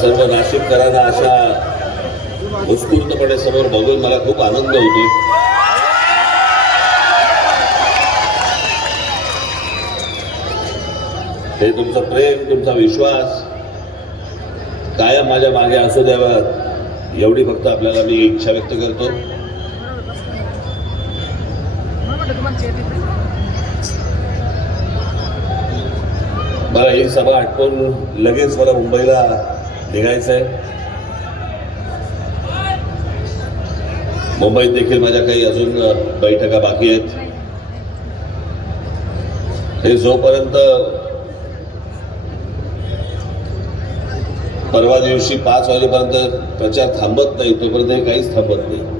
सर्व नाशिककरांना अशा उत्स्फूर्तपणे समोर बघून मला खूप आनंद होतोय. हे तुमचं प्रेम तुमचा विश्वास कायम माझ्या मागे असू द्यावा एवढी फक्त आपल्याला मी इच्छा व्यक्त करतो. मला ही सभा आठवून लगेच मला मुंबईला निघायचं आहे. मुंबईत देखील माझ्या काही अजून बैठका बाकी आहेत. हे जोपर्यंत परवा दिवशी पाच वाजेपर्यंत प्रचार थांबत नाही तोपर्यंत हे काहीच थांबत नाही.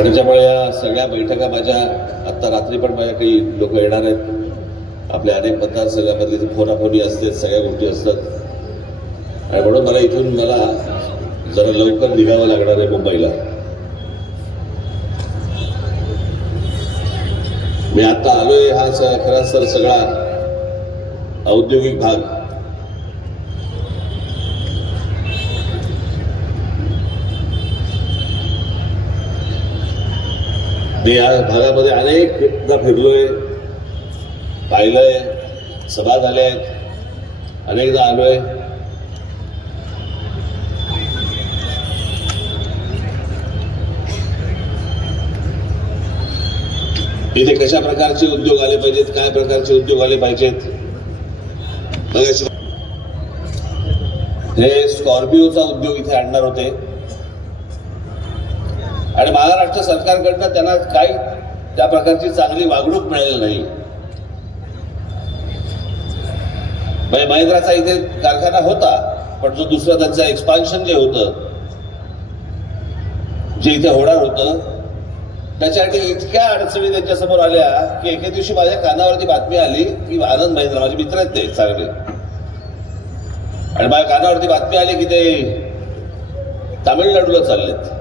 आणि त्यामुळे या सगळ्या बैठका माझ्या आत्ता रात्री पण माझ्या काही लोक येणार आहेत. आपल्या अनेक मतदारसंघामधली फोनाफोनी असते सगळ्या गोष्टी असतात. आणि म्हणून मला इथून मला जरा लवकर निघावं लागणार आहे मुंबईला. मी आता आलोय हा खरा सर सगळा औद्योगिक भाग. मी या भागामध्ये अनेकदा फिरलोय पाहिलंय सभा झाल्या आहेत अनेकदा आलोय. इथे कशा प्रकारचे उद्योग आले पाहिजेत काय प्रकारचे उद्योग आले पाहिजेत? हे स्कॉर्पिओचा उद्योग इथे आणणार होते. आणि महाराष्ट्र सरकारकडनं त्यांना काही त्या प्रकारची चांगली वागणूक मिळाली नाही. म्हणजे महेंद्राचा महिंद्राचा इथे कारखाना होता पण जो दुसरा त्यांचं एक्सपान्शन जे होतं जे इथे होणार होतं त्याच्यासाठी इतक्या अडचणी त्यांच्यासमोर आल्या की एके दिवशी माझ्या कानावरती बातमी आली की आनंद महिंद्रा माझे मित्र आहेत ते चांगले. आणि माझ्या कानावरती बातमी आली की ते तामिळनाडूला चाललेत.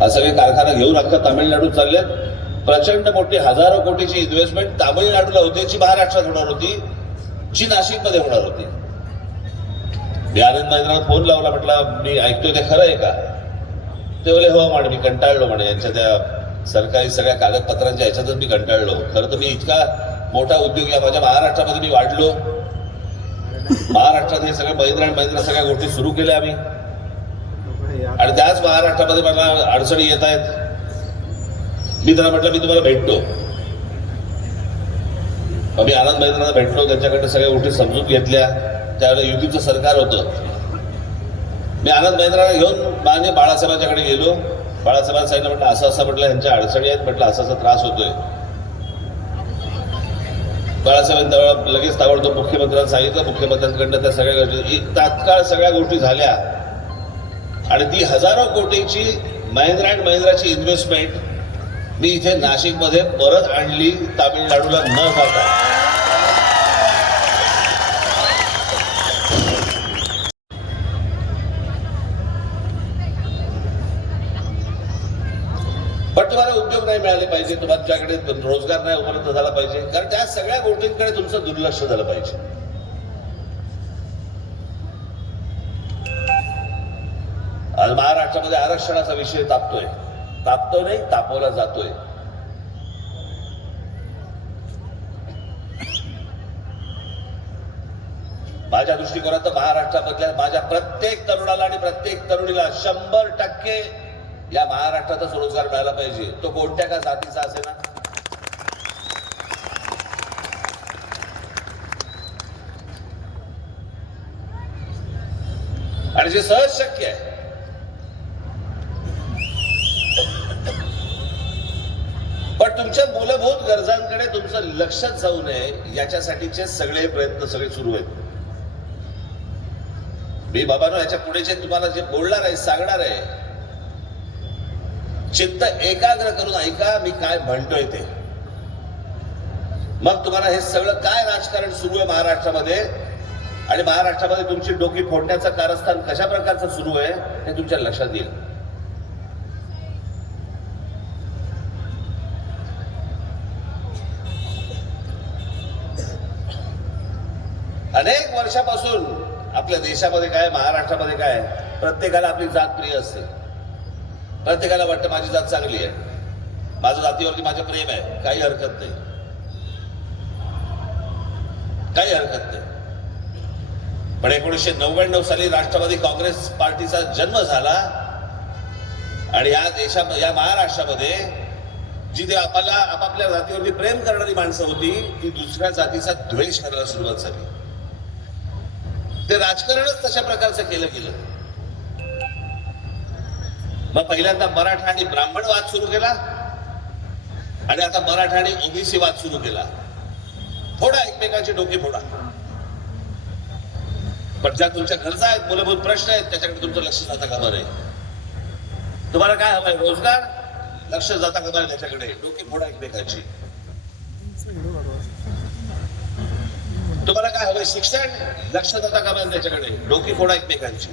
हा सगळे कारखाना घेऊन अख्खा तामिळनाडूत चाललेत. प्रचंड मोठी हजारो कोटीची इन्व्हेस्टमेंट तामिळनाडूला होती जी महाराष्ट्रात होणार होती जी नाशिकमध्ये होणार होती. मी आनंद महेंद्रात फोन लावला म्हटला मी ऐकतोय ते खरं आहे का? ते बोले हो म्हणे मी कंटाळलो म्हणे यांच्या त्या सरकारी सगळ्या कागदपत्रांच्या ह्याच्यातच मी कंटाळलो. खरं तर मी इतका मोठा उद्योग या माझ्या महाराष्ट्रामध्ये मी वाढलो. महाराष्ट्रात हे सगळं महिंद्रा आणि महिंद्रा सगळ्या गोष्टी सुरू केल्या आम्ही. आणि त्याच महाराष्ट्रामध्ये मला अडचणी येत आहेत. मी त्याला म्हटलं मी तुम्हाला भेटतो. मी आनंद महिंद्राला भेटलो त्यांच्याकडे सगळ्या गोष्टी समजून घेतल्या. त्यावेळेला युतीचं सरकार होतं. मी आनंद महिंद्राला घेऊन मान्य बाळासाहेबांच्याकडे गेलो. बाळासाहेबांना सांगितलं म्हटलं असं असं म्हटलं यांच्या अडचणी आहेत म्हटलं असा असा त्रास होतोय. बाळासाहेबांनी लगेच ताबडतोब मुख्यमंत्र्यांना सांगितलं. मुख्यमंत्र्यांकडनं त्या सगळ्या गोष्टी तात्काळ सगळ्या गोष्टी झाल्या. आणि ती हजारो कोटीची महिंद्रा अँड महिंद्राची इन्व्हेस्टमेंट मी इथे नाशिकमध्ये परत आणली तामिळनाडूला न जाता. पण तुम्हाला उद्योग नाही मिळाले पाहिजे तुमच्याकडे रोजगार नाही उपलब्ध झाला पाहिजे. कारण त्या सगळ्या गोष्टींकडे तुमचं दुर्लक्ष झालं पाहिजे. आरक्षणाचा विषय तापतोय. तापतो नाही तापवला जातोय. माझ्या दृष्टिकोनात महाराष्ट्रामधल्या माझ्या प्रत्येक तरुणाला आणि प्रत्येक तरुणीला शंभर टक्के या महाराष्ट्रातच रोजगार मिळाला पाहिजे. तो कोणत्या का जातीचा असे ना? आणि जे सहज शक्य आहे तुमच्या मूलभूत गरजांकडे तुमचं लक्षच जाऊ नये याच्यासाठीचे सगळे प्रयत्न सगळे सुरू आहेत. मी बाबानो याच्यापुढे जे तुम्हाला जे बोलणार आहे सांगणार आहे चित्त एकाग्र करून ऐका मी काय म्हणतोय ते. मग तुम्हाला हे सगळं काय राजकारण सुरू आहे महाराष्ट्रामध्ये? आणि महाराष्ट्रामध्ये तुमची डोकी फोडण्याचं कारस्थान कशा प्रकारचं सुरू आहे हे तुमच्या लक्षात येईल. अनेक वर्षापासून आपल्या देशामध्ये काय महाराष्ट्रामध्ये काय प्रत्येकाला आपली जात प्रिय असते. प्रत्येकाला वाटतं माझी जात चांगली आहे. माझं जातीवरती माझं प्रेम आहे. काही हरकत नाही. काही हरकत नाही. पण एकोणीसशे नव्याण्णव साली राष्ट्रवादी काँग्रेस पार्टीचा जन्म झाला आणि या देशा या महाराष्ट्रामध्ये जिथे आपल्याला आपापल्या जातीवरती प्रेम करणारी माणसं होती ती दुसऱ्या जातीचा द्वेष करायला सुरुवात झाली. ते राजकारणच तशा प्रकारचं केलं गेलं. मग पहिल्यांदा मराठा आणि ब्राह्मण वाद सुरू केला. आणि आता मराठा आणि ओबीसी वाद सुरू केला. फोडा एकमेकांचे डोके फोडा. पण ज्या तुमच्या गरजा आहेत मूलभूत प्रश्न आहेत त्याच्याकडे तुमचं लक्ष जाता कामा आहे तुम्हाला काय हवंय? रोजगार? लक्ष जाता का बरं त्याच्याकडे. डोके फोडा एकमेकांची. तुम्हाला काय हवंय? शिक्षण? लक्ष देता कामा त्याच्याकडे? डोकी फोडा एकमेकांची.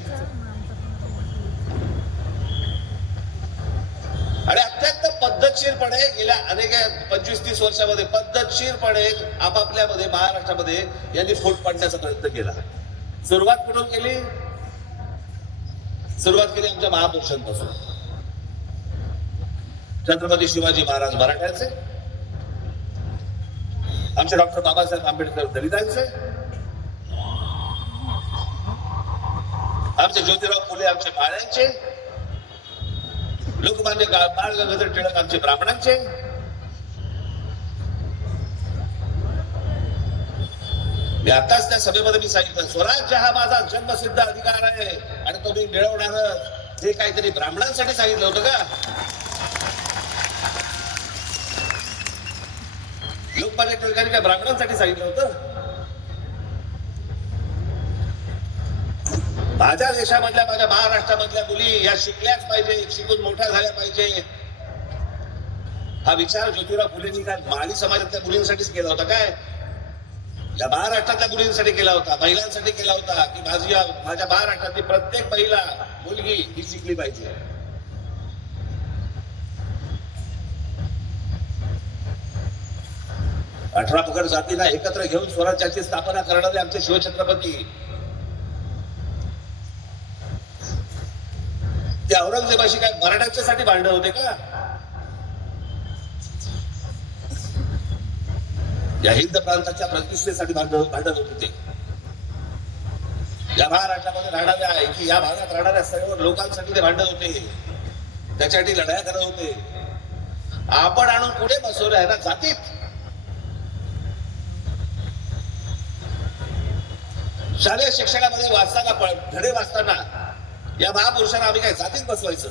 आणि अत्यंत पद्धतशीरपणे गेल्या अनेक पंचवीस तीस वर्षामध्ये पद्धतशीरपणे आपापल्यामध्ये महाराष्ट्रामध्ये यांनी फूट पाडण्याचा प्रयत्न केला. सुरुवात कुठून केली? सुरुवात केली आमच्या महापुरुषांपासून. छत्रपती शिवाजी महाराज मराठ्याचे. आमचे डॉक्टर बाबासाहेब आंबेडकर दलितांचे. आमचे ज्योतिराव फुले आमच्या माळ्यांचे लोकमान्य बाळ गंगाधर टिळक आमचे ब्राह्मणांचे. मी आताच त्या सभेमध्ये मी सांगितलं स्वराज्य हा माझा जन्मसिद्ध अधिकार आहे. आणि तो मी मिळवणार जे काहीतरी ब्राह्मणांसाठी सांगितलं होतं का? लोकमान्य टिळकांनी काय ब्राह्मणांसाठी सांगितलं होतं? माझ्या देशामधल्या माझ्या महाराष्ट्रामधल्या मुली या शिकल्याच पाहिजे शिकून मोठ्या झाल्या पाहिजे. हा विचार ज्योतिराव फुलेंनी काय माळी समाजातल्या मुलींसाठीच केला होता काय? या महाराष्ट्रातल्या मुलींसाठी केला होता महिलांसाठी केला होता की माझी माझ्या महाराष्ट्रातली प्रत्येक महिला मुलगी ही शिकली पाहिजे. अठरा पगड जातीला एकत्र घेऊन स्वराज्याची स्थापना करणारे आमचे शिवछत्रपती. ते औरंगजेबाशी काय मराठ्यांच्यासाठी भांडण होते का? या हिंद प्रांताच्या प्रतिष्ठेसाठी भांडण भांडण होते ते या महाराष्ट्रामध्ये राहणाऱ्या की या भागात राहणाऱ्या सर्व लोकांसाठी ते भांडण होते. त्याच्यासाठी लढाया करत होते. आपण आणून कुठे बसवलं आहे ना? जातीत. शालेय शिक्षणामध्ये वाचताना धडे वाचताना या महापुरुषांना आम्ही काय जातीत बसवायचं?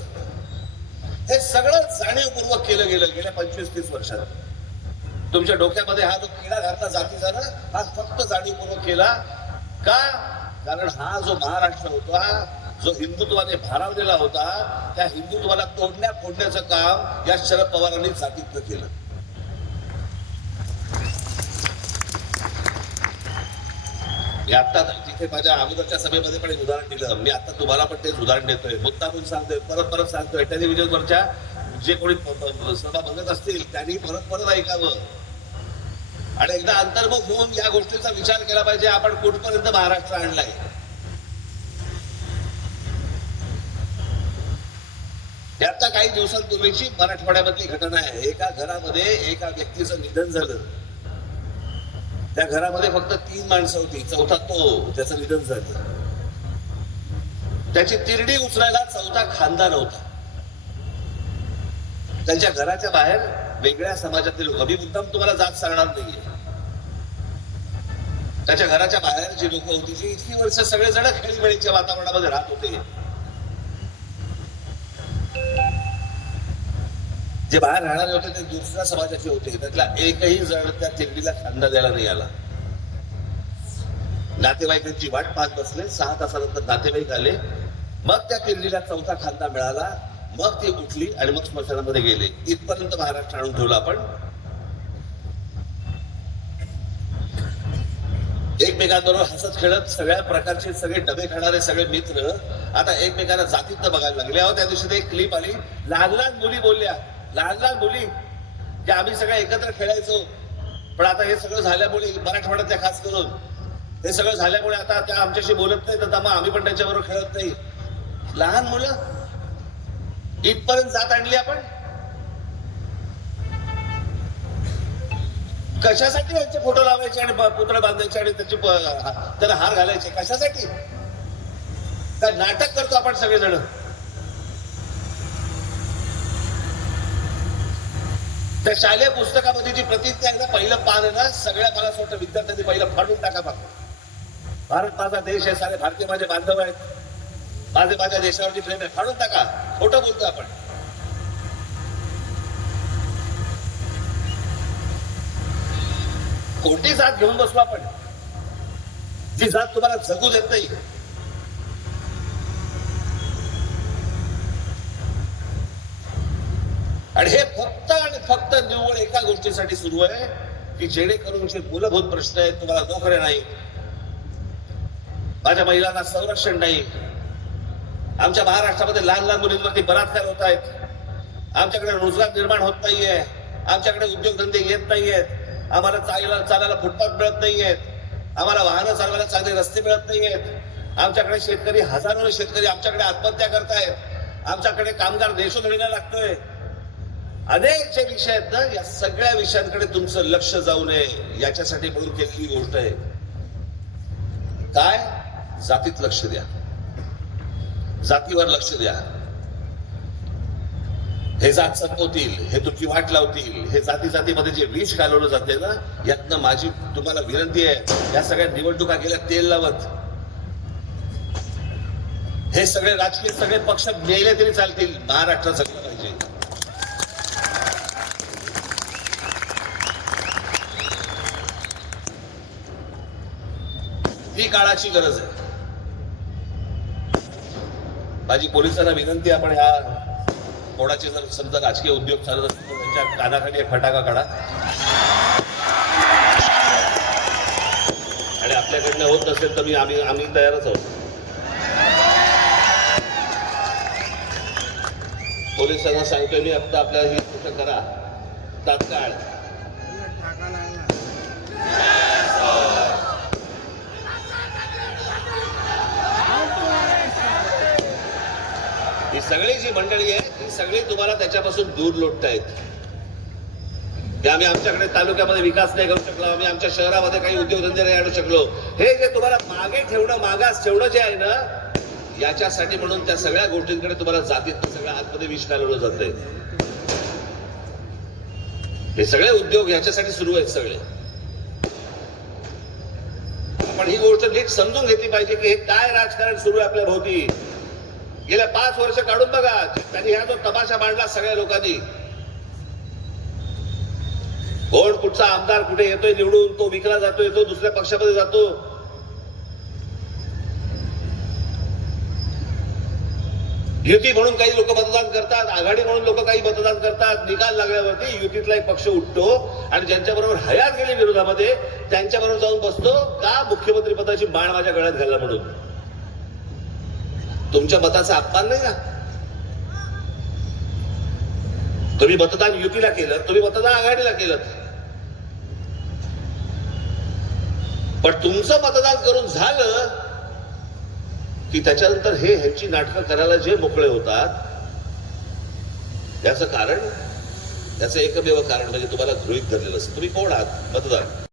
हे सगळं जाणीवपूर्वक केलं गेलं गेल्या पंचवीस तीस वर्षात. तुमच्या डोक्यामध्ये हा जो किडा घातला जातीचा ना हा फक्त जाणीवपूर्वक केला. का? कारण हा जो महाराष्ट्र होता जो हिंदुत्वाने भारावलेला होता त्या हिंदुत्वाला तोडण्या फोडण्याचं काम या शरद पवारांनी जातीतलं केलं. मी आता तिथे माझ्या अगोदरच्या सभेमध्ये पण उदाहरण दिलं. मी आता तुम्हाला पण तेच उदाहरण देतोय. मुद्दामून पण सांगतोय परत परत सांगतोय. टेलिव्हिजनवरच्या जे कोणी सभा बघत असतील त्यांनी परत परत ऐकावं. आणि एकदा अंतर्मुख होऊन या गोष्टीचा विचार केला पाहिजे. आपण कुठपर्यंत महाराष्ट्र आणलाय? आता काही दिवसांपूर्वीची मराठवाड्यामधली घटना आहे. एका घरामध्ये एका व्यक्तीचं निधन झालं. त्या घरामध्ये फक्त तीन माणसं होती. चौथा तो त्याचं निधन झालं. त्याची तिरडी उचलायला चौथा खानदान होता. त्यांच्या घराच्या बाहेर वेगळ्या समाजातले लोक मी मुद्दाम तुम्हाला जात सांगणार नाहीये. त्याच्या घराच्या बाहेर जी लोक होती जी इतकी वर्ष सगळेजण खेळीमेळीच्या वातावरणामध्ये राहत होते. जे बाहेर राहणारे होते ते दुसऱ्या समाजाचे होते. त्यातला एकही जण त्या चिंडीला खांदा द्यायला नाही आला. नातेवाईकांची वाट पाहत बसले. सहा तासानंतर नातेवाईक आले. मग त्या तिरडीला चौथा खांदा मिळाला. मग ती उठली आणि मग स्मशानामध्ये गेले. इथपर्यंत महाराष्ट्र आणून ठेवला आपण. एकमेकांबरोबर हसत खेळत सगळ्या प्रकारचे सगळे डबे खाणारे सगळे मित्र आता एकमेकांना जातीत बघायला लागले. अहो त्या दिवशी ते एक क्लिप आली. लहान लहान मुली बोलल्या. लहान लहान मुली की आम्ही सगळ्या एकत्र खेळायचो पण आता हे सगळं झाल्यामुळे मराठवाड्यातल्या खास करून हे सगळं झाल्यामुळे आता त्या आमच्याशी बोलत नाही तर मग आम्ही पण त्यांच्याबरोबर खेळत नाही. लहान मुलं इथपर्यंत जात आणली आपण? कशासाठी त्यांचे फोटो लावायचे आणि पुतळे बांधायचे आणि त्याचे त्याला हार घालायचे? कशासाठी? तर नाटक करतो आपण सगळेजण? त्या शालेय पुस्तकामध्ये जी प्रतिज्ञा आहे ना पहिलं पान आहे ना सगळ्या मला असं वाटतं विद्यार्थ्यांनी पहिलं फाडून टाका बघ भारत माझा देश आहे सारे भारतीय माझे बांधव आहेत. माझे माझ्या देशावरती प्रेम आहे. फाडून टाका. खोटं बोलतो आपण. कोणती जात घेऊन बसलो आपण? जी जात तुम्हाला जगू देत नाही. आणि हे फक्त फक्त निव्वळ एका गोष्टीसाठी सुरू आहे की जेणेकरून जे मूलभूत प्रश्न आहेत तुम्हाला नोकऱ्या नाही माझ्या महिलांना संरक्षण नाही. आमच्या महाराष्ट्रामध्ये लहान लहान मुलींवरती बलात्कार होत आहेत. आमच्याकडे रोजगार निर्माण होत नाहीये. आमच्याकडे उद्योगधंदे येत नाहीयेत. आम्हाला चालायला चालायला फुटपाथ मिळत नाहीयेत. आम्हाला वाहनं चालवायला चांगले रस्ते मिळत नाहीयेत. आमच्याकडे शेतकरी हजारो शेतकरी आमच्याकडे आत्महत्या करतायत. आमच्याकडे कामगार देशोधडीला लागतोय. अनेक जे विषय आहेत ना या सगळ्या विषयांकडे तुमचं लक्ष जाऊ नये याच्यासाठी म्हणून केलेली गोष्ट आहे. काय? जातीत लक्ष द्या. जातीवर लक्ष द्या. हे जात संपवतील हे तुमची वाट लावतील हे जाती जातीमध्ये जे विष घालवलं जाते ना यातनं माझी तुम्हाला विनंती आहे या सगळ्या निवडणुका गेल्या तेल लावत. हे सगळे राजकीय सगळे पक्ष मेले तरी चालतील महाराष्ट्र जगलं पाहिजे. ती काळाची गरज आहे. माझी पोलिसांना विनंती आपण ह्या कोणाचे जर समजा राजकीय उद्योग चालत असतील तर त्यांच्या कानाखाली एक फटाका काढा. आणि आपल्याकडनं होत नसेल तर मी आम्ही आम्ही तयारच आहोत. पोलिसांना सांगतोय मी आता आपल्या ही कुठं करा? तात्काळ ही सगळी जी मंडळी आहे ही सगळी तुम्हाला त्याच्यापासून दूर लोटतायत. की आम्ही आमच्याकडे तालुक्यामध्ये विकास नाही करू शकलो आम्ही आमच्या शहरामध्ये काही उद्योगधंदे नाही आणू शकलो. हे जे तुम्हाला मागे ठेवणं मागास ठेवणं जे आहे ना याच्यासाठी म्हणून त्या सगळ्या गोष्टींकडे तुम्हाला जातीत सगळ्या आतमध्ये विष घालवलं जातंय. हे सगळे उद्योग याच्यासाठी सुरू आहेत सगळे. आपण ही गोष्ट नीट समजून घेतली पाहिजे की हे काय राजकारण सुरू आहे आपल्या भोवती. गेल्या पाच वर्ष काढून बघा त्यांनी ह्या जो तमाशा मांडला सगळ्या लोकांनी. कोण कुठचा आमदार कुठे येतोय निवडून तो विकला जातोय तो दुसऱ्या पक्षामध्ये जातो. युती म्हणून काही लोक मतदान करतात आघाडी म्हणून लोक काही मतदान करतात. निकाल लागल्यावरती युतीतला एक पक्ष उठतो आणि ज्यांच्याबरोबर हयात गेली विरोधामध्ये त्यांच्याबरोबर जाऊन बसतो का मुख्यमंत्री पदाची बाण माझ्या गळ्यात घालला म्हणून? तुमच्या मताचा अपमान नाही ना? तुम्ही मतदान युतीला केलं तुम्ही मतदान आघाडीला केलं. पण तुमचं मतदान करून झालं की त्याच्यानंतर हे ह्यांची नाटकं करायला जे मोकळे होतात त्याचं कारण त्याचं एकमेव कारण म्हणजे तुम्हाला गृहित धरलेलं असतं. तुम्ही कोण आहात? मतदान.